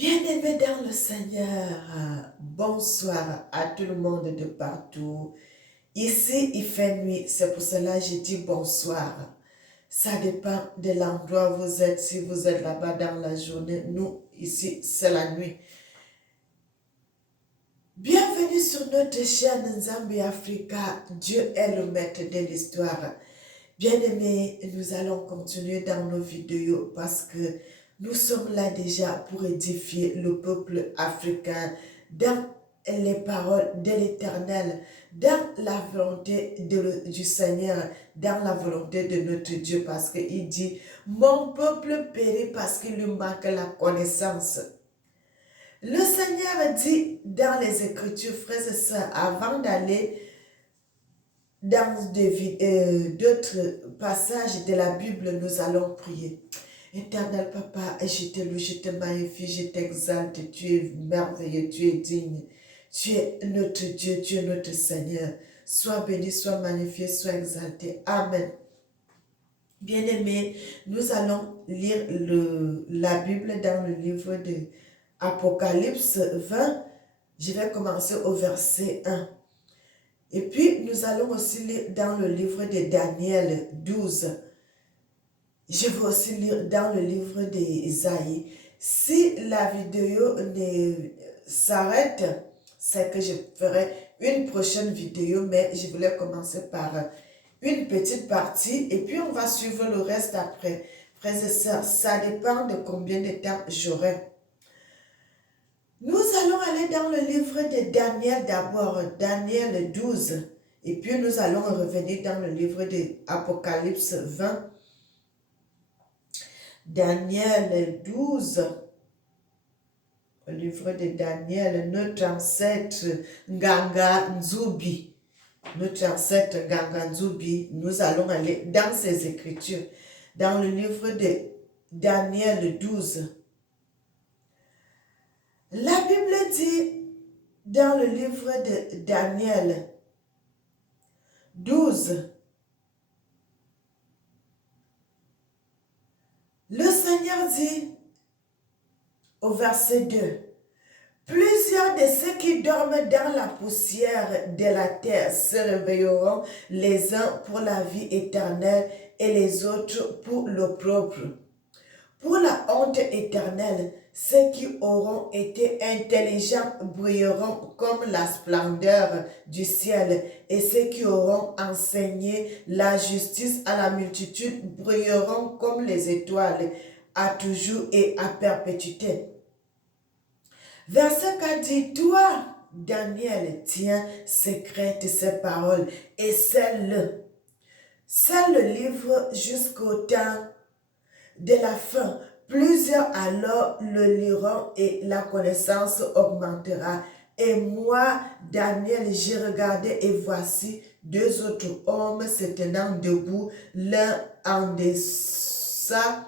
Bien-aimés dans le Seigneur, bonsoir à tout le monde de partout. Ici, il fait nuit, c'est pour cela que je dis bonsoir. Ça dépend de l'endroit où vous êtes, si vous êtes là-bas dans la journée. Nous, ici, c'est la nuit. Bienvenue sur notre chaîne Nzambi Africa. Dieu est le maître de l'histoire. Bien-aimés, nous allons continuer dans nos vidéos parce que nous sommes là déjà pour édifier le peuple africain dans les paroles de l'Éternel, dans la volonté du Seigneur, dans la volonté de notre Dieu, parce qu'il dit, mon peuple périt parce qu'il lui manque la connaissance. Le Seigneur dit dans les Écritures, frères et sœurs, avant d'aller dans d'autres passages de la Bible, nous allons prier. Éternel Papa, je te loue, je te magnifie, je t'exalte, tu es merveilleux, tu es digne. Tu es notre Dieu, tu es notre Seigneur. Sois béni, sois magnifié, sois exalté. Amen. Bien-aimés, nous allons lire la Bible dans le livre de Apocalypse 20. Je vais commencer au verset 1. Et puis, nous allons aussi lire dans le livre de Daniel 12. Je vais aussi lire dans le livre d'Ésaïe. Si la vidéo s'arrête, c'est que je ferai une prochaine vidéo, mais je voulais commencer par une petite partie et puis on va suivre le reste après. Frères et sœurs, ça dépend de combien de temps j'aurai. Nous allons aller dans le livre de Daniel d'abord, Daniel 12, et puis nous allons revenir dans le livre de Apocalypse 20. Daniel 12, le livre de Daniel, notre ancêtre Nganga Nzubi. Notre ancêtre Nganga Nzubi, nous allons aller dans ses écritures, dans le livre de Daniel 12. La Bible dit dans le livre de Daniel 12, le Seigneur dit au verset 2, plusieurs de ceux qui dorment dans la poussière de la terre se réveilleront, les uns pour la vie éternelle et les autres pour l'opprobre. Pour la honte éternelle, ceux qui auront été intelligents brilleront comme la splendeur du ciel, et ceux qui auront enseigné la justice à la multitude brilleront comme les étoiles, à toujours et à perpétuité. Verset 4 dit, toi, Daniel, tiens secrète ces paroles et scelle-le. Scelle le livre jusqu'au temps de la fin. Plusieurs alors le liront et la connaissance augmentera. Et moi, Daniel, j'ai regardé et voici deux autres hommes se tenant debout, l'un en deçà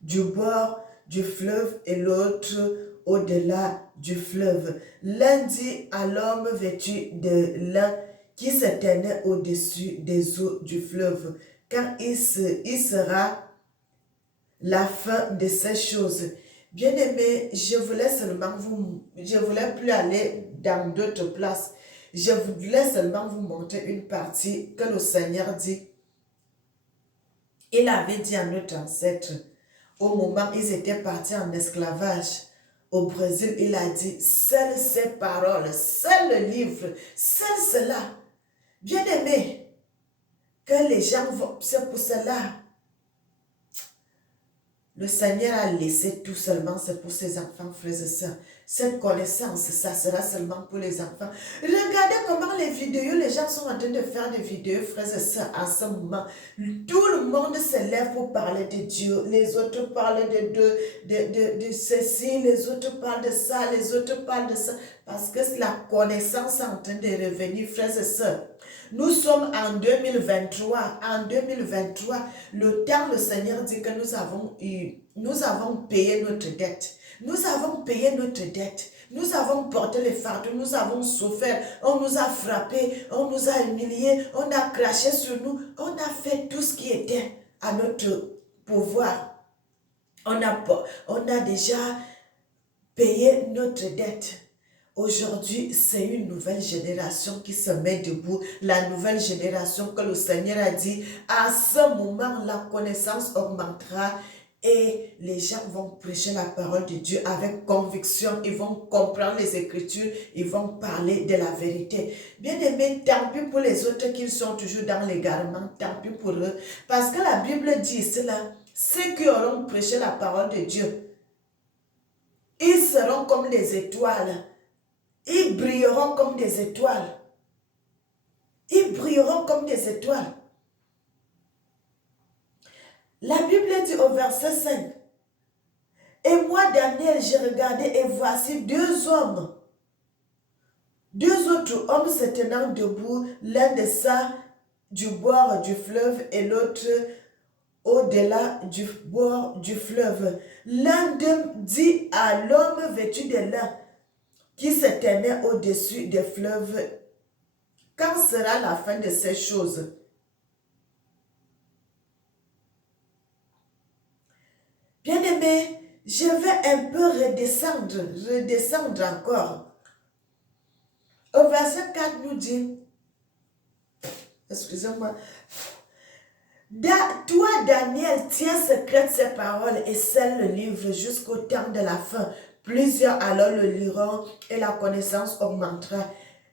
du bord du fleuve et l'autre au-delà du fleuve. L'un dit à l'homme vêtu de lin qui se tenait au-dessus des eaux du fleuve, quand il sera la fin de ces choses. Bien-aimés, je voulais plus aller dans d'autres places. Je voulais seulement vous montrer une partie que le Seigneur dit. Il avait dit à notre ancêtre, au moment où ils étaient partis en esclavage au Brésil, il a dit, scelle ces paroles, scelle le livre, scelle cela. Bien-aimés, que les gens vont, c'est pour cela. Le Seigneur a laissé tout seulement, c'est pour ses enfants, frères et sœurs. Cette connaissance, ça sera seulement pour les enfants. Regardez comment les gens sont en train de faire des vidéos, frères et sœurs, en ce moment. Tout le monde se lève pour parler de Dieu. Les autres parlent de ceci, les autres parlent de ça, les autres parlent de ça. Parce que la connaissance est en train de revenir, frères et sœurs. Nous sommes en 2023. En 2023, le temps, le Seigneur dit que nous avons payé notre dette. Nous avons payé notre dette. Nous avons porté les fardeaux, nous avons souffert, on nous a frappés, on nous a humiliés, on a craché sur nous, on a fait tout ce qui était à notre pouvoir. On a déjà payer notre dette. Aujourd'hui, c'est une nouvelle génération qui se met debout. La nouvelle génération que le Seigneur a dit, à ce moment, la connaissance augmentera et les gens vont prêcher la parole de Dieu avec conviction. Ils vont comprendre les Écritures, ils vont parler de la vérité. Bien aimé, tant pis pour les autres qui sont toujours dans l'égarement, tant pis pour eux. Parce que la Bible dit cela, ceux qui auront prêché la parole de Dieu, ils seront comme les étoiles. Ils brilleront comme des étoiles. Ils brilleront comme des étoiles. La Bible dit au verset 5. Et moi, Daniel, j'ai regardé et voici deux hommes. Deux autres hommes se tenant debout, l'un de ça du bord du fleuve et l'autre au-delà du bord du fleuve. L'un d'eux dit à l'homme vêtu de lin qui se tenait au-dessus des fleuves, quand sera la fin de ces choses? Bien-aimé, je vais un peu redescendre encore. Au verset 4 nous dit, excusez-moi, toi, Daniel, tiens secrète ces paroles et scelle le livre jusqu'au temps de la fin. Plusieurs alors le liront et la connaissance augmentera.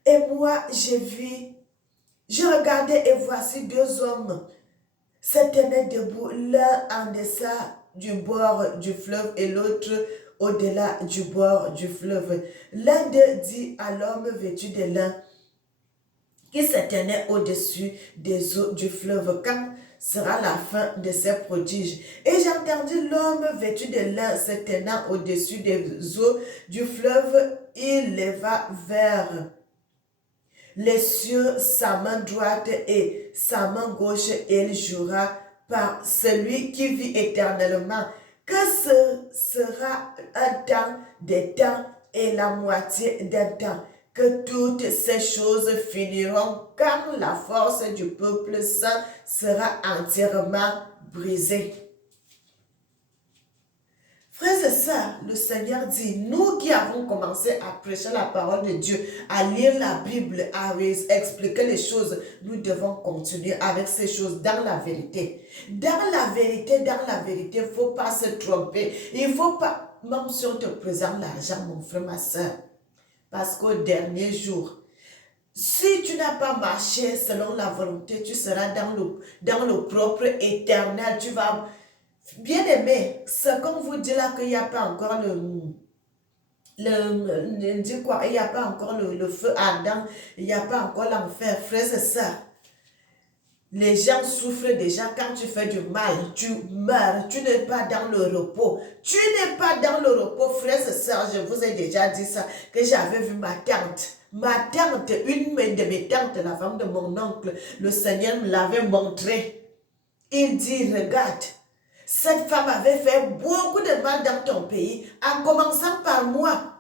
Et moi, je regardais et voici deux hommes se tenaient debout, l'un en deçà du bord du fleuve et l'autre au-delà du bord du fleuve. L'un d'eux dit à l'homme vêtu de lin qui se tenait au-dessus des eaux du fleuve, quand sera la fin de ces prodiges? Et j'ai entendu l'homme vêtu de lin se tenant au-dessus des eaux du fleuve, il leva vers les cieux sa main droite et sa main gauche, et il jura par celui qui vit éternellement que ce sera un temps des temps et la moitié d'un temps, que toutes ces choses finiront quand la force du peuple saint sera entièrement brisée. Frères et sœurs, le Seigneur dit, nous qui avons commencé à prêcher la parole de Dieu, à lire la Bible, à expliquer les choses, nous devons continuer avec ces choses dans la vérité. Dans la vérité, il ne faut pas se tromper. Il ne faut pas, même si on te présente l'argent, mon frère, ma sœur, parce qu'au dernier jour, si tu n'as pas marché selon la volonté, tu seras dans le propre éternel. Tu vas... Bien aimé, ce qu'on vous dit là qu'il n'y a pas encore il n'y a pas encore le feu ardent, il n'y a pas encore l'enfer, frères et sœurs. Les gens souffrent déjà quand tu fais du mal, tu meurs, tu n'es pas dans le repos. Tu n'es pas dans le repos, frères et sœurs, je vous ai déjà dit ça, que j'avais vu ma tante. Ma tante, une de mes tantes, la femme de mon oncle, le Seigneur me l'avait montré. Il dit, regarde, cette femme avait fait beaucoup de mal dans ton pays, en commençant par moi.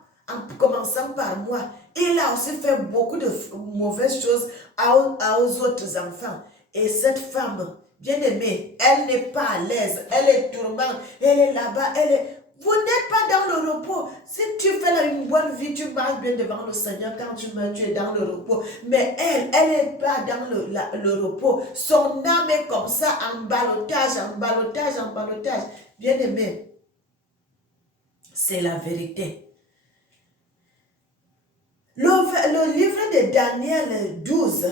Il a aussi fait beaucoup de mauvaises choses aux autres enfants. Et cette femme, bien aimée, elle n'est pas à l'aise, elle est tourmente, elle est là-bas, vous n'êtes pas dans le repos. Si tu fais une bonne vie, tu marches bien devant le Seigneur. Quand tu meurs, tu es dans le repos. Mais elle n'est pas dans le repos. Son âme est comme ça, en ballottage. Bien aimé, c'est la vérité. Le livre de Daniel 12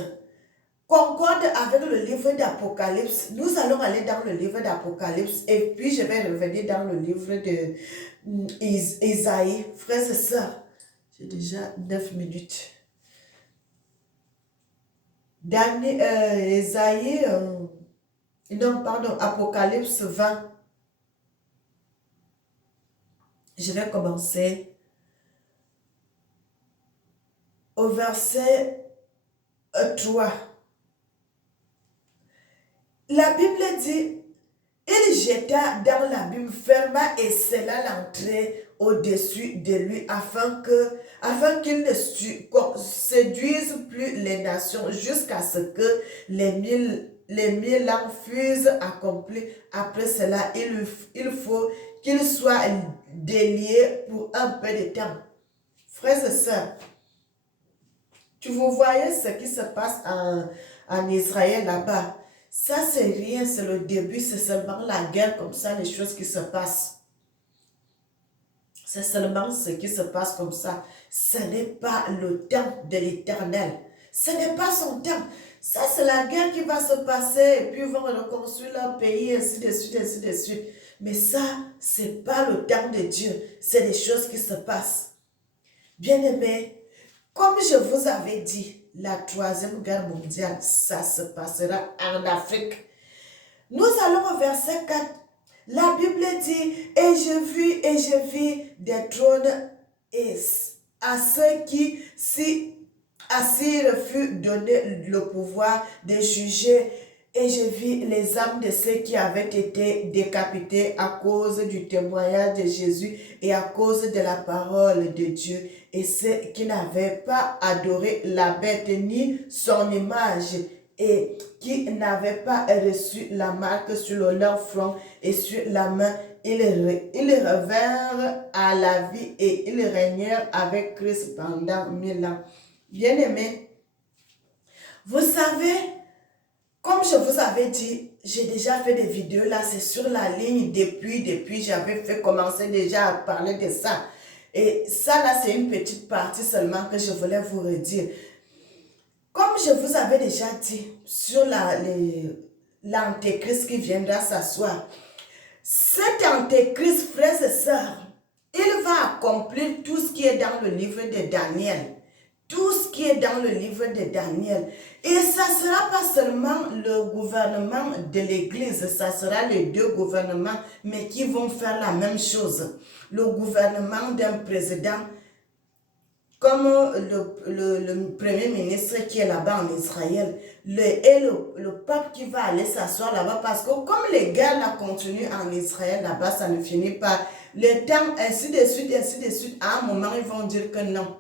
concorde avec le livre d'Apocalypse. Nous allons aller dans le livre d'Apocalypse et puis je vais revenir dans le livre de Isaïe. Frères et sœurs, j'ai déjà 9 minutes. Apocalypse 20. Je vais commencer au verset 3. La Bible dit, il jeta dans l'abîme, ferma et scella l'entrée au-dessus de lui afin qu'il ne séduise plus les nations jusqu'à ce que les 1000 ans fussent accomplis. Après cela, il faut qu'il soit délier pour un peu de temps. Frères et sœurs, vous voyez ce qui se passe en Israël là-bas. Ça, c'est rien, c'est le début, c'est seulement la guerre comme ça, les choses qui se passent. C'est seulement ce qui se passe comme ça. Ce n'est pas le temps de l'Éternel. Ce n'est pas son temps. Ça, c'est la guerre qui va se passer et puis ils vont reconstruire leur pays, ainsi de suite, ainsi de suite. Mais ça, ce n'est pas le temps de Dieu. C'est des choses qui se passent. Bien-aimés, comme je vous avais dit, la troisième guerre mondiale, ça se passera en Afrique. Nous allons au verset 4. La Bible dit, et je vis des trônes et à ceux qui s'y assirent fut donné le pouvoir de juger. Et je vis les âmes de ceux qui avaient été décapités à cause du témoignage de Jésus et à cause de la parole de Dieu. Et ceux qui n'avaient pas adoré la bête ni son image et qui n'avaient pas reçu la marque sur leur front et sur la main, ils revinrent à la vie et ils régnèrent avec Christ pendant 1000 ans. Bien-aimés, vous savez, comme je vous avais dit, j'ai déjà fait des vidéos là, c'est sur la ligne depuis j'avais commencé déjà à parler de ça. Et ça là, c'est une petite partie seulement que je voulais vous redire. Comme je vous avais déjà dit sur l'antéchrist qui viendra s'asseoir, cet antéchrist, frères et sœurs, il va accomplir tout ce qui est dans le livre de Daniel. Tout ce qui est dans le livre de Daniel. Et ça ne sera pas seulement le gouvernement de l'Église, ça sera les deux gouvernements, mais qui vont faire la même chose. Le gouvernement d'un président, comme le premier ministre qui est là-bas en Israël, et le pape qui va aller s'asseoir là-bas, parce que comme les guerres là continuent en Israël là-bas, ça ne finit pas. Le temps, ainsi de suite, à un moment, ils vont dire que non.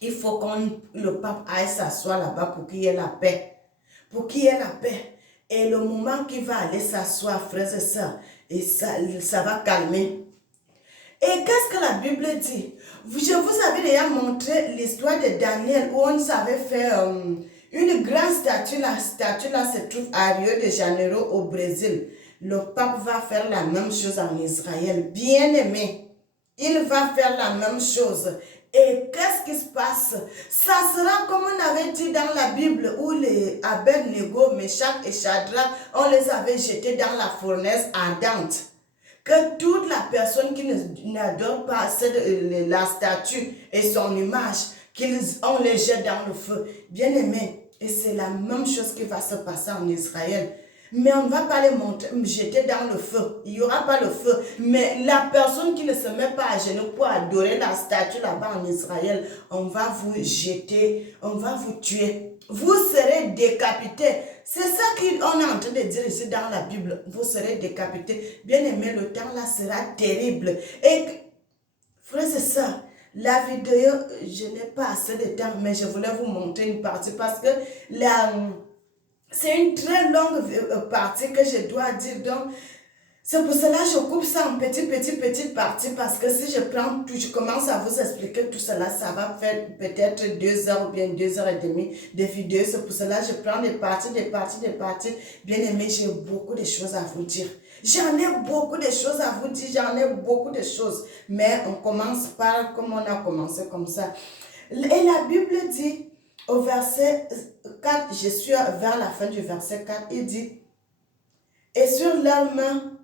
Il faut que le pape aille s'asseoir là-bas pour qu'il y ait la paix. Pour qu'il y ait la paix. Et le moment qu'il va aller s'asseoir, frères et sœurs, et ça va calmer. Et qu'est-ce que la Bible dit? Je vous avais déjà montré l'histoire de Daniel où on savait faire une grande statue. La statue là se trouve à Rio de Janeiro au Brésil. Le pape va faire la même chose en Israël. Bien aimé, il va faire la même chose. Et qu'est-ce qui se passe? Ça sera comme on avait dit dans la Bible où les Abed-Nego, Meshach et Shadrach, on les avait jetés dans la fournaise ardente. Que toute la personne qui n'adore pas la statue et son image, on les jette dans le feu. Bien aimé, et c'est la même chose qui va se passer en Israël. Mais on ne va pas les jeter dans le feu. Il n'y aura pas le feu. Mais la personne qui ne se met pas à genoux pour adorer la statue là-bas en Israël, on va vous jeter, on va vous tuer. Vous serez décapités. C'est ça qu'on est en train de dire ici dans la Bible. Vous serez décapités. Bien aimé, le temps là sera terrible. Et frères et sœurs, la vidéo, je n'ai pas assez de temps, mais je voulais vous montrer une partie parce que c'est une très longue partie que je dois dire. Donc, c'est pour cela que je coupe ça en petites parties parce que si je prends tout, je commence à vous expliquer tout cela, ça va faire peut-être 2 heures ou bien 2 heures et demie de vidéo. C'est pour cela que je prends des parties. Bien aimé, j'ai beaucoup de choses à vous dire. J'en ai beaucoup de choses à vous dire, j'en ai beaucoup de choses. Mais on commence par comme on a commencé comme ça. Et la Bible dit, au verset 4, je suis vers la fin du verset 4, il dit, et sur leurs mains,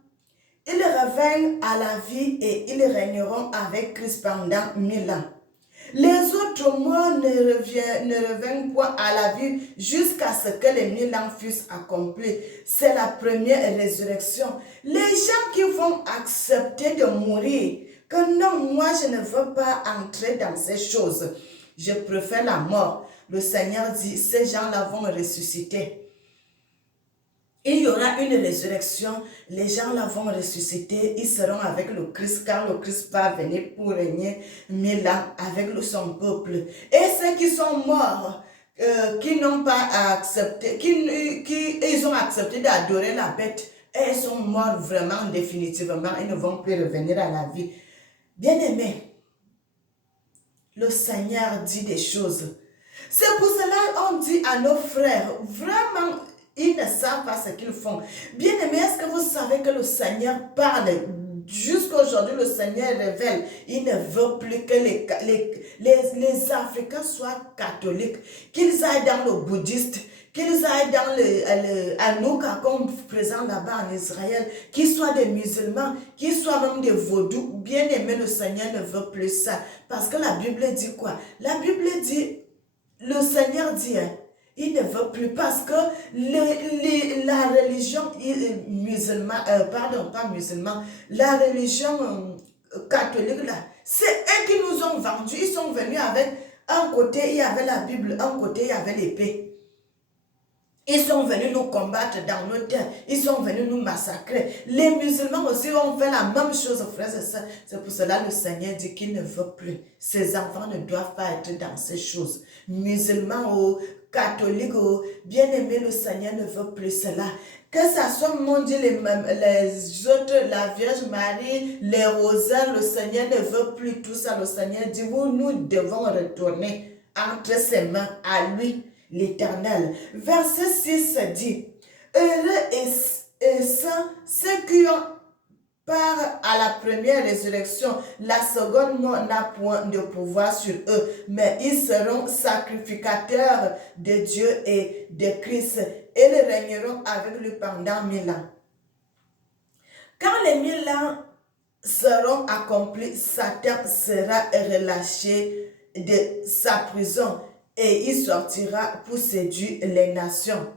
ils reviennent à la vie et ils régneront avec Christ pendant 1000 ans. Les autres morts ne reviennent point à la vie jusqu'à ce que les 1000 ans fussent accomplis. C'est la première résurrection. Les gens qui vont accepter de mourir, que non, moi je ne veux pas entrer dans ces choses. Je préfère la mort. Le Seigneur dit, ces gens-là vont ressusciter. Il y aura une résurrection, les gens-là vont ressusciter, ils seront avec le Christ, car le Christ va venir pour régner 1000 ans avec son peuple. Et ceux qui sont morts, qui n'ont pas accepté, ils ont accepté d'adorer la bête, et ils sont morts vraiment définitivement, ils ne vont plus revenir à la vie. Bien-aimé, le Seigneur dit des choses. C'est pour cela qu'on dit à nos frères, vraiment, ils ne savent pas ce qu'ils font. Bien-aimé, est-ce que vous savez que le Seigneur parle? Jusqu'à aujourd'hui, le Seigneur révèle. Il ne veut plus que les Africains soient catholiques, qu'ils aillent dans le bouddhiste, qu'ils aillent dans le Hanouka comme présent là-bas en Israël, qu'ils soient des musulmans, qu'ils soient même des vaudous. Bien-aimé, le Seigneur ne veut plus ça. Parce que la Bible dit quoi? La Bible dit, le Seigneur dit, hein, il ne veut plus parce que la religion musulmane, pardon, pas musulman, la religion catholique là, c'est eux qui nous ont vendus. Ils sont venus avec un côté, il y avait la Bible, un côté, il y avait l'épée. Ils sont venus nous combattre dans nos terres. Ils sont venus nous massacrer. Les musulmans aussi ont fait la même chose, frères et sœurs. C'est pour cela que le Seigneur dit qu'il ne veut plus. Ses enfants ne doivent pas être dans ces choses. Musulmans ou catholiques ou bien-aimés, le Seigneur ne veut plus cela. Que ça soit, mon Dieu, les autres, la Vierge Marie, les rosaires, le Seigneur ne veut plus tout ça. Le Seigneur dit, nous devons retourner entre ses mains à lui. L'Éternel. Verset 6 dit, heureux et saints ceux qui ont part à la première résurrection, la seconde mort n'a point de pouvoir sur eux, mais ils seront sacrificateurs de Dieu et de Christ, et ils régneront avec lui pendant 1000 ans. Quand les 1000 ans seront accomplis, Satan sera relâché de sa prison et il sortira pour séduire les nations.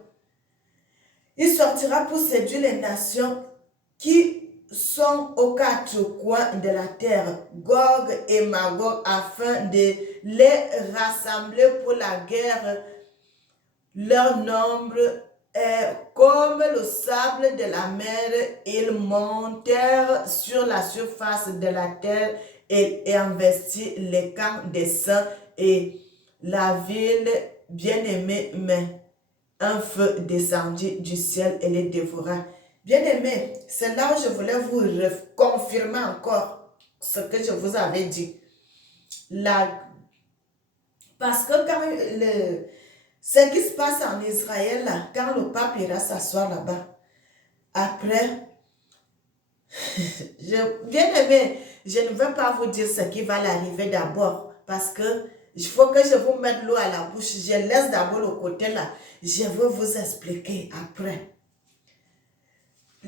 Il sortira pour séduire les nations qui sont aux quatre coins de la terre, Gog et Magog, afin de les rassembler pour la guerre. Leur nombre est comme le sable de la mer. Ils montèrent sur la surface de la terre et investirent les camps des saints et la ville bien-aimée, mais un feu descendit du ciel et les dévora. Bien-aimés, c'est là où je voulais vous confirmer encore ce que je vous avais dit. Parce que quand ce qui se passe en Israël, là, quand le pape ira s'asseoir là-bas, après, bien-aimés, je ne veux pas vous dire ce qui va l'arriver d'abord, parce que il faut que je vous mette l'eau à la bouche. Je laisse d'abord le côté là. Je veux vous expliquer après.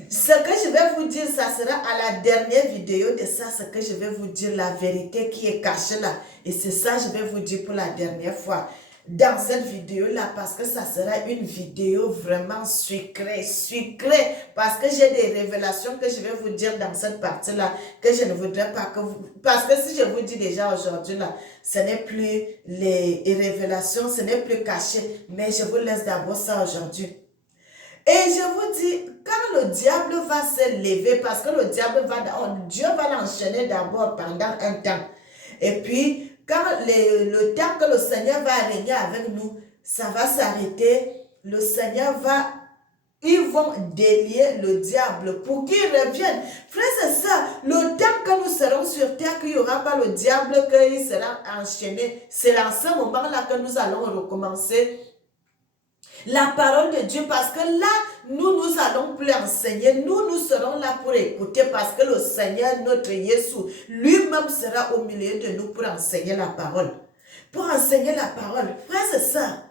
Ce que je vais vous dire, ça sera à la dernière vidéo de ça, ce que je vais vous dire, la vérité qui est cachée là. Et c'est ça que je vais vous dire pour la dernière fois. Dans cette vidéo-là, parce que ça sera une vidéo vraiment sucrée, parce que j'ai des révélations que je vais vous dire dans cette partie-là, que je ne voudrais pas que vous... Parce que si je vous dis déjà aujourd'hui, là, ce n'est plus les révélations, ce n'est plus caché, mais je vous laisse d'abord ça aujourd'hui. Et je vous dis, quand le diable va se lever, parce que le diable Dieu va l'enchaîner d'abord pendant un temps, et puis, quand le temps que le Seigneur va régner avec nous, ça va s'arrêter. Le Seigneur ils vont délier le diable pour qu'il revienne. Frère, c'est ça. Le temps que nous serons sur terre, qu'il n'y aura pas le diable, qu'il sera enchaîné. C'est à ce moment-là que nous allons recommencer la parole de Dieu, parce que là, nous allons plus enseigner. Nous serons là pour écouter, parce que le Seigneur, notre Jésus, lui-même sera au milieu de nous pour enseigner la parole. Pour enseigner la parole. Frère, c'est ça.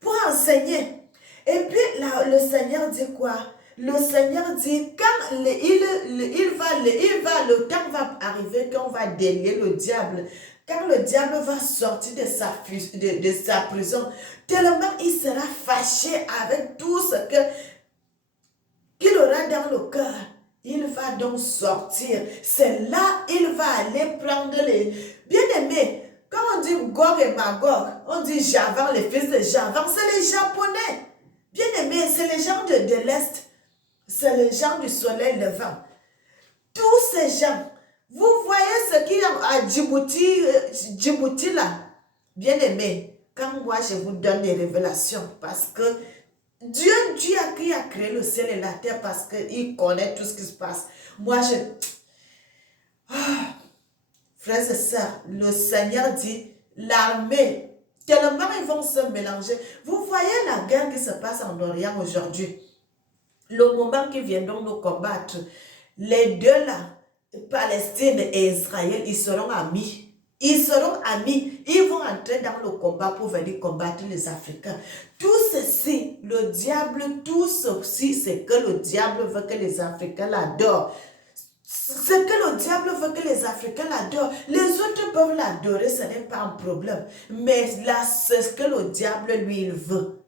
Pour enseigner. Et puis, là, le Seigneur dit quoi? Le Seigneur dit, quand le temps va arriver, qu'on va délier le diable. Quand le diable va sortir de sa prison, tellement il sera fâché avec tout ce qu'il aura dans le cœur. Il va donc sortir. C'est là il va aller prendre les... Bien-aimés, quand on dit Gog et Magog, on dit Javan, les fils de Javan, c'est les Japonais. Bien-aimés, c'est les gens de l'Est. C'est les gens du soleil levant. Tous ces gens, vous voyez ce qui est à Djibouti là. Bien-aimés, quand moi je vous donne des révélations, parce que Dieu qui a créé le ciel et la terre, parce qu'il connaît tout ce qui se passe. Moi, frères et sœurs, le Seigneur dit, l'armée, tellement ils vont se mélanger. Vous voyez la guerre qui se passe en Orient aujourd'hui. Le moment qu'ils viendront nous combattre, les deux là, Palestine et Israël, ils seront amis. Ils seront amis. Ils vont entrer dans le combat pour venir combattre les Africains. Tout ceci, le diable, tout ceci, c'est que le diable veut que les Africains l'adorent. Ce que le diable veut que les Africains l'adorent. Les autres peuvent l'adorer, ce n'est pas un problème. Mais là, c'est ce que le diable, lui, il veut.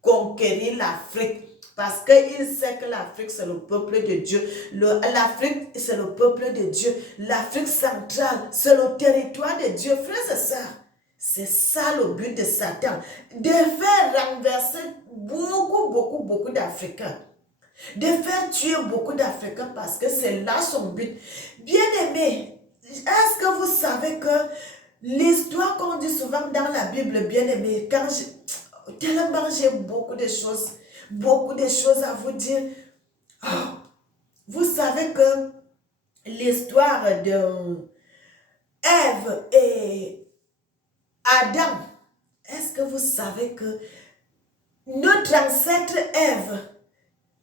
Conquérir l'Afrique. Parce qu'il sait que l'Afrique, c'est le peuple de Dieu. L'Afrique, c'est le peuple de Dieu. L'Afrique centrale, c'est le territoire de Dieu. Frères et sœurs, c'est ça le but de Satan. De faire renverser beaucoup d'Africains. De faire tuer beaucoup d'Africains parce que c'est là son but. Bien-aimés, est-ce que vous savez que l'histoire qu'on dit souvent dans la Bible, bien-aimés, tellement j'ai beaucoup de choses à vous dire. Oh, vous savez que l'histoire de Ève et Adam, est-ce que vous savez que notre ancêtre Ève,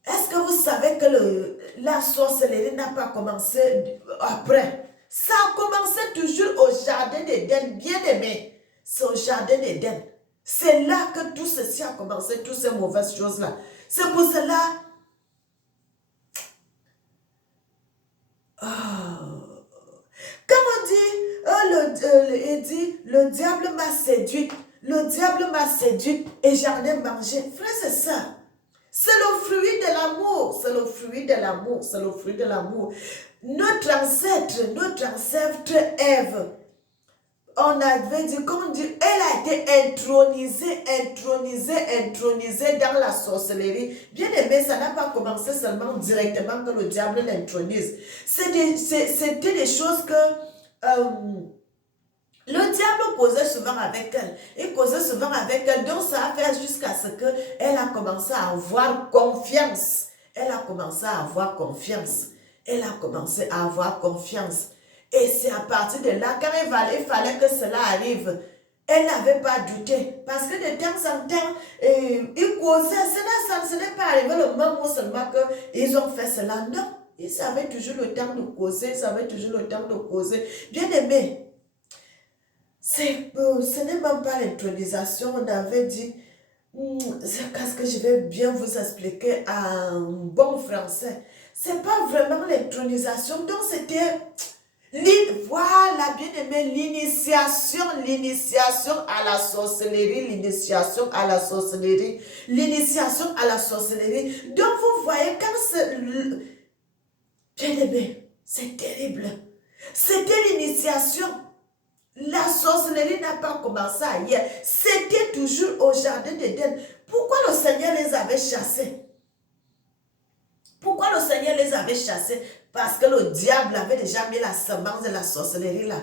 est-ce que vous savez que la sorcellerie n'a pas commencé après? Ça a commencé toujours au jardin d'Éden, bien aimé. C'est au jardin d'Éden. C'est là que tout ceci a commencé, toutes ces mauvaises choses-là. C'est pour cela... Comme on dit, il dit, le diable m'a séduit. Le diable m'a séduit et j'en ai mangé. Frère, c'est ça. C'est le fruit de l'amour. C'est le fruit de l'amour. C'est le fruit de l'amour. Notre ancêtre Ève, on avait dit, comme on dit, elle a été intronisée dans la sorcellerie. Bien aimé, ça n'a pas commencé seulement directement que le diable l'intronise. C'était des choses que le diable causait souvent avec elle. Il causait souvent avec elle. Donc ça a fait jusqu'à ce qu'elle a commencé à avoir confiance. Elle a commencé à avoir confiance. Elle a commencé à avoir confiance. Et c'est à partir de là, quand il fallait que cela arrive, elle n'avait pas douté. Parce que de temps en temps, ils causaient. Ce n'est pas arrivé le moment seulement qu'ils ont fait cela. Non, ils avaient toujours le temps de causer. Ils avaient toujours le temps de causer. Bien aimé, ce n'est même pas l'intronisation. On avait dit, c'est ce que je vais bien vous expliquer en bon français. C'est pas vraiment l'intronisation. Donc c'était... Voilà, bien aimé, l'initiation à la sorcellerie, l'initiation à la sorcellerie. Donc, vous voyez, quand c'est... Bien aimé, c'est terrible. C'était l'initiation. La sorcellerie n'a pas commencé hier. C'était toujours au jardin d'Éden. Pourquoi le Seigneur les avait chassés? Pourquoi le Seigneur les avait chassés? Parce que le diable avait déjà mis la semence de la sorcellerie là.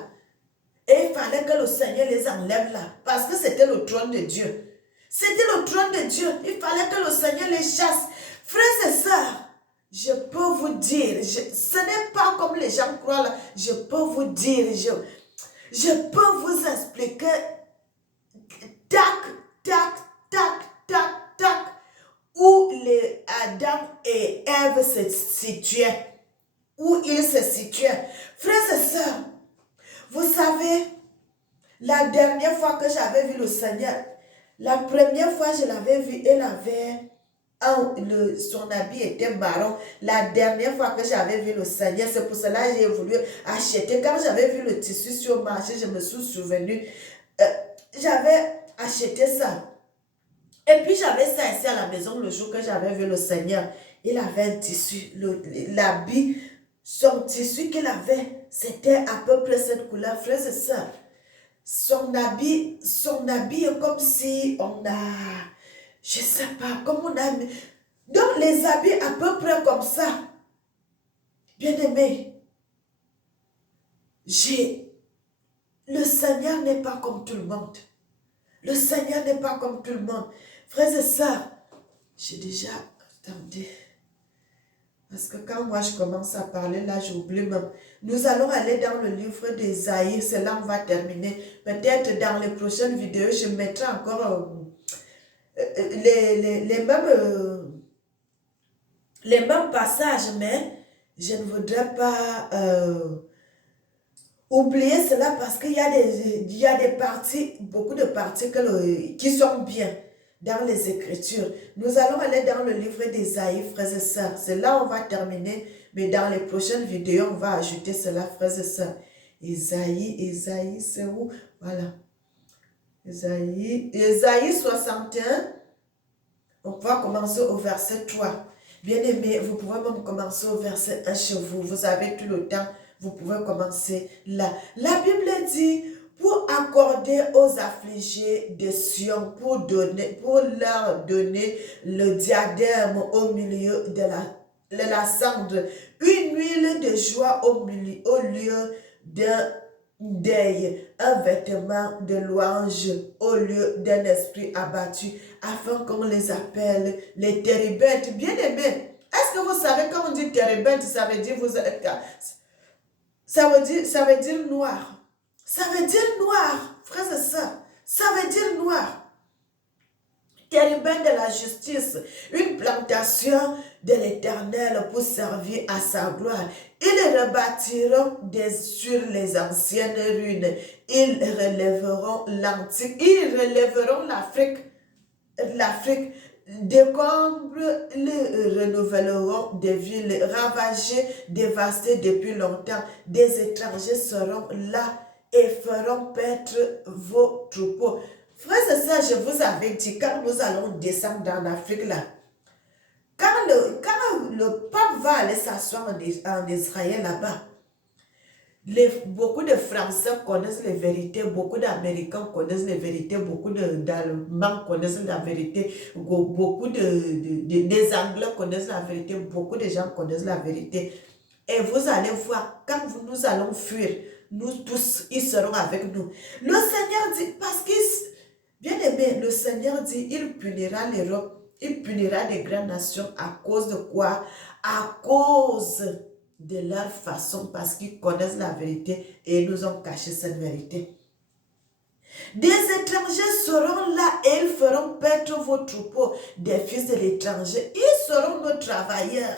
Et il fallait que le Seigneur les enlève là. Parce que c'était le trône de Dieu. C'était le trône de Dieu. Il fallait que le Seigneur les chasse. Frères et sœurs, je peux vous dire, ce n'est pas comme les gens croient là. Je peux vous dire, je peux vous expliquer. Tac, tac, tac, tac, tac. Où les Adam et Ève se situaient. Où ils se situaient. Frères et sœurs, vous savez, la dernière fois que j'avais vu le Seigneur, la première fois je l'avais vu, elle avait, son habit était marron. La dernière fois que j'avais vu le Seigneur, c'est pour cela que j'ai voulu acheter. Quand j'avais vu le tissu sur le marché, je me suis souvenu, j'avais acheté ça. Et puis j'avais ça ici à la maison le jour que j'avais vu le Seigneur. Il avait un tissu, l'habit, son tissu qu'il avait, c'était à peu près cette couleur. Frères et sœurs, son habit est comme si on a, je ne sais pas, comme on a, donc les habits à peu près comme ça. Bien aimé, le Seigneur n'est pas comme tout le monde. Le Seigneur n'est pas comme tout le monde. Frères et sœurs, j'ai déjà... Attendez. Parce que quand moi je commence à parler, là j'oublie même. Nous allons aller dans le livre d'Ésaïe, c'est là on va terminer. Peut-être dans les prochaines vidéos, je mettrai encore les mêmes passages, mais je ne voudrais pas oublier cela parce il y a des parties, beaucoup de parties qui sont bien dans les Écritures. Nous allons aller dans le livre d'Ésaïe, frères et sœurs. C'est là où on va terminer, mais dans les prochaines vidéos, on va ajouter cela, frères et sœurs. Ésaïe, c'est où? Voilà. Ésaïe 61. On va commencer au verset 3. Bien-aimés, vous pouvez même commencer au verset 1 chez vous. Vous avez tout le temps. Vous pouvez commencer là. La Bible dit, pour accorder aux affligés de Sion, pour leur donner le diadème au milieu de la cendre, une huile de joie au lieu d'un deuil, un vêtement de louange au lieu d'un esprit abattu, afin qu'on les appelle les térébintes. Bien-aimés, est-ce que vous savez quand on dit térébintes, ça veut dire ça veut dire noir. Ça veut dire noir, frères et sœurs. Ça veut dire noir. Térébin de la justice, une plantation de l'Éternel pour servir à sa gloire. Ils rebâtiront sur les anciennes ruines. Ils relèveront l'Afrique décombre, ils renouvelleront des villes ravagées, dévastées depuis longtemps. Des étrangers seront là et feront paître vos troupeaux. Frères et sœurs, je vous avais dit, quand nous allons descendre en Afrique là, quand le pape va aller s'asseoir en Israël là-bas, beaucoup de Français connaissent les vérités, beaucoup d'Américains connaissent les vérités, beaucoup d'Allemands connaissent la vérité, beaucoup des Anglais connaissent la vérité, beaucoup de gens connaissent la vérité. Et vous allez voir, quand nous allons fuir, nous tous, ils seront avec nous. Le Seigneur dit, parce qu'il, bien aimé, le Seigneur dit, il punira l'Europe, il punira les grandes nations à cause de quoi? À cause de leur façon, parce qu'ils connaissent la vérité et ils nous ont caché cette vérité. Des étrangers seront là et ils feront paître vos troupeaux. Des fils de l'étranger, ils seront nos travailleurs.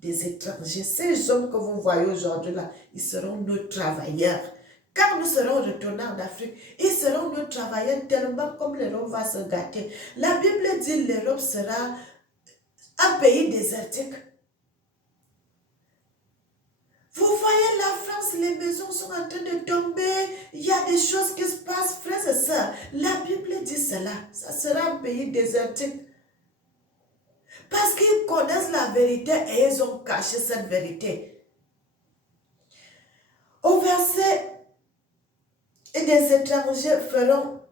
Des étrangers, ces hommes que vous voyez aujourd'hui là, ils seront nos travailleurs. Quand nous serons retournés en Afrique, ils seront nos travailleurs tellement comme l'Europe va se gâter. La Bible dit l'Europe sera un pays désertique. Vous voyez la France, les maisons sont en train de tomber, il y a des choses qui se passent, frères et sœurs. La Bible dit cela, ça sera un pays désertique. Parce qu'ils connaissent la vérité et ils ont caché cette vérité. Au verset, des étrangers seront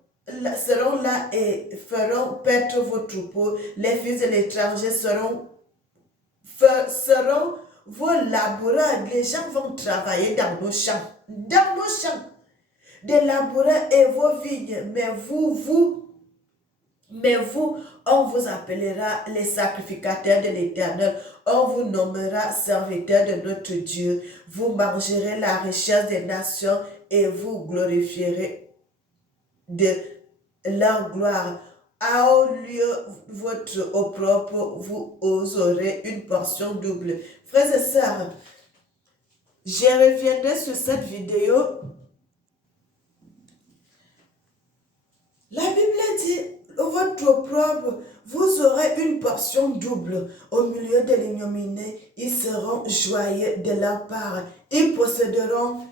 là et feront paître vos troupeaux. Les fils de l'étranger seront vos laboureurs. Les gens vont travailler dans nos champs. Dans nos champs. Des laboureurs et vos vignes. Mais vous, on vous appellera les sacrificateurs de l'Éternel. On vous nommera serviteurs de notre Dieu. Vous mangerez la richesse des nations et vous glorifierez de leur gloire. Au lieu votre opprobre, vous aurez une portion double. Frères et sœurs, je reviendrai sur cette vidéo. La Bible dit, votre opprobre, vous aurez une portion double. Au milieu de l'ignominie, ils seront joyeux de leur part. Ils posséderont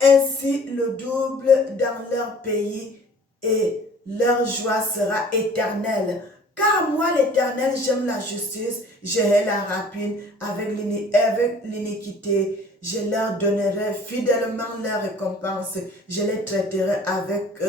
ainsi le double dans leur pays et leur joie sera éternelle. Car moi, l'Éternel, j'aime la justice, je hais la rapine avec l'iniquité. Je leur donnerai fidèlement leur récompense. Je les traiterai avec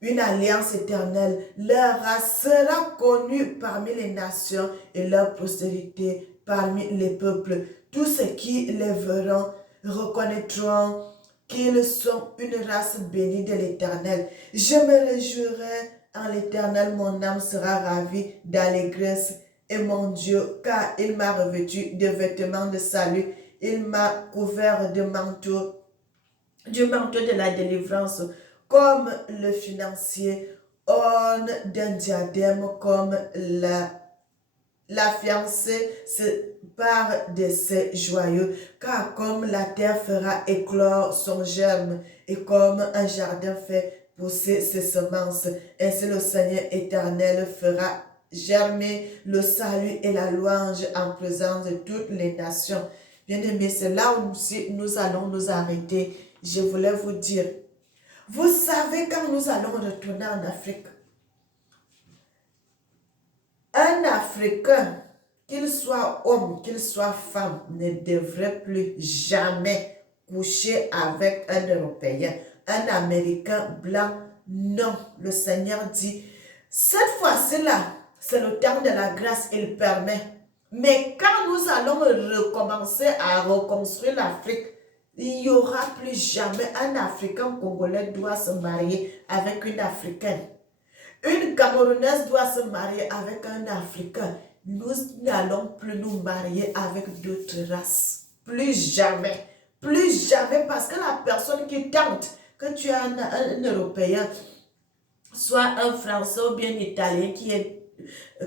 une alliance éternelle. Leur race sera connue parmi les nations et leur postérité parmi les peuples. Tous ceux qui les verront reconnaîtront qu'ils sont une race bénie de l'Éternel. Je me réjouirai en l'Éternel, mon âme sera ravie d'allégresse est mon Dieu, car il m'a revêtu de vêtements de salut. Il m'a couvert de manteau, du manteau de la délivrance, comme le financier orne d'un diadème, comme la fiancée se part de ses joyaux, car comme la terre fera éclore son germe, et comme un jardin fait pousser ses semences, ainsi le Seigneur éternel fera germer le salut et la louange en présence de toutes les nations. Bien-aimés, c'est là où nous allons nous arrêter. Je voulais vous dire, vous savez, quand nous allons retourner en Afrique, un Africain, qu'il soit homme, qu'il soit femme, ne devrait plus jamais coucher avec un Européen, un Américain blanc. Non, le Seigneur dit, cette fois-ci-là, c'est le temps de la grâce, il permet. Mais quand nous allons recommencer à reconstruire l'Afrique, il n'y aura plus jamais un Africain congolais doit se marier avec une Africaine. Une Camerounaise doit se marier avec un Africain. Nous n'allons plus nous marier avec d'autres races. Plus jamais. Plus jamais, parce que la personne qui tente, que tu as un Européen, soit un Français ou bien un Italien qui est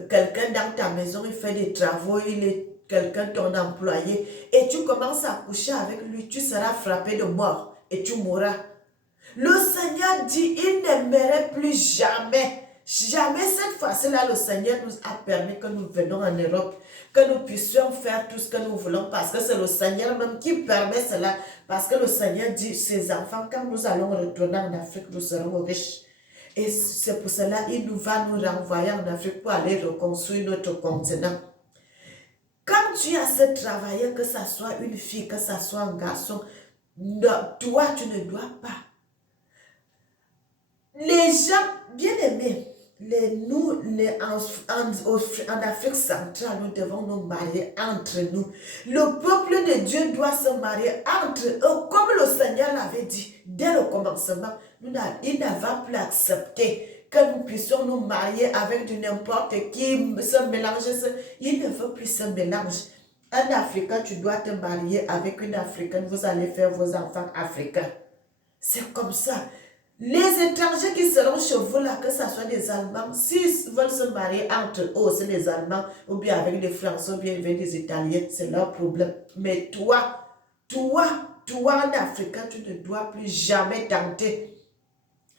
quelqu'un dans ta maison, il fait des travaux, il est quelqu'un, ton employé, et tu commences à coucher avec lui, tu seras frappé de mort et tu mourras. Le Seigneur dit, il n'aimerait plus jamais. Jamais cette fois-ci-là, le Seigneur nous a permis que nous venions en Europe, que nous puissions faire tout ce que nous voulons, parce que c'est le Seigneur même qui permet cela. Parce que le Seigneur dit, ses enfants, quand nous allons retourner en Afrique, nous serons riches. Et c'est pour cela qu'il va nous renvoyer en Afrique pour aller reconstruire notre continent. Quand tu as ce travailleur, que ce soit une fille, que ce soit un garçon, toi, tu ne dois pas. Les gens, bien aimés, en Afrique centrale, nous devons nous marier entre nous. Le peuple de Dieu doit se marier entre eux, comme le Seigneur l'avait dit dès le commencement. Il ne va plus accepter que nous puissions nous marier avec du n'importe qui, se mélanger. Il ne veut plus ce mélange. Un Africain, tu dois te marier avec une Africaine, vous allez faire vos enfants africains. C'est comme ça. Les étrangers qui seront chez vous là, que ce soit des Allemands, s'ils veulent se marier entre eux, c'est des Allemands, ou bien avec des Français, ou bien avec des Italiens, c'est leur problème. Mais toi, un Africain, tu ne dois plus jamais tenter.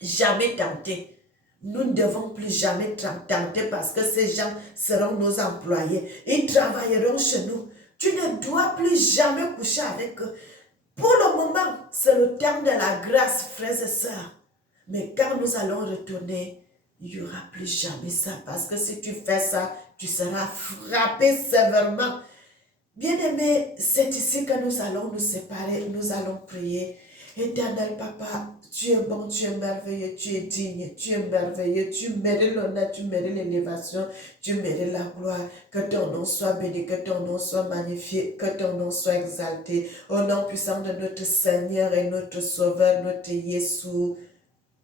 Jamais tenter. Nous ne devons plus jamais tenter parce que ces gens seront nos employés. Ils travailleront chez nous. Tu ne dois plus jamais coucher avec eux. Pour le moment, c'est le terme de la grâce, frères et sœurs. Mais quand nous allons retourner, il n'y aura plus jamais ça. Parce que si tu fais ça, tu seras frappé sévèrement. Bien-aimés, c'est ici que nous allons nous séparer. Nous allons prier. Éternel Papa, tu es bon, tu es merveilleux, tu es digne, tu es merveilleux, tu mérites l'honneur, tu mérites l'élévation, tu mérites la gloire. Que ton nom soit béni, que ton nom soit magnifié, que ton nom soit exalté. Au nom puissant de notre Seigneur et notre Sauveur, notre Jésus.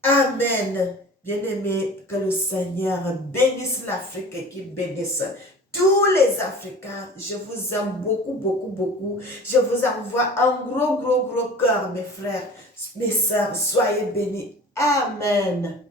Amen. Bien-aimé, que le Seigneur bénisse l'Afrique et qu'il bénisse tous les Africains. Je vous aime beaucoup, beaucoup, beaucoup. Je vous envoie un gros, gros, gros cœur, mes frères, mes sœurs. Soyez bénis. Amen.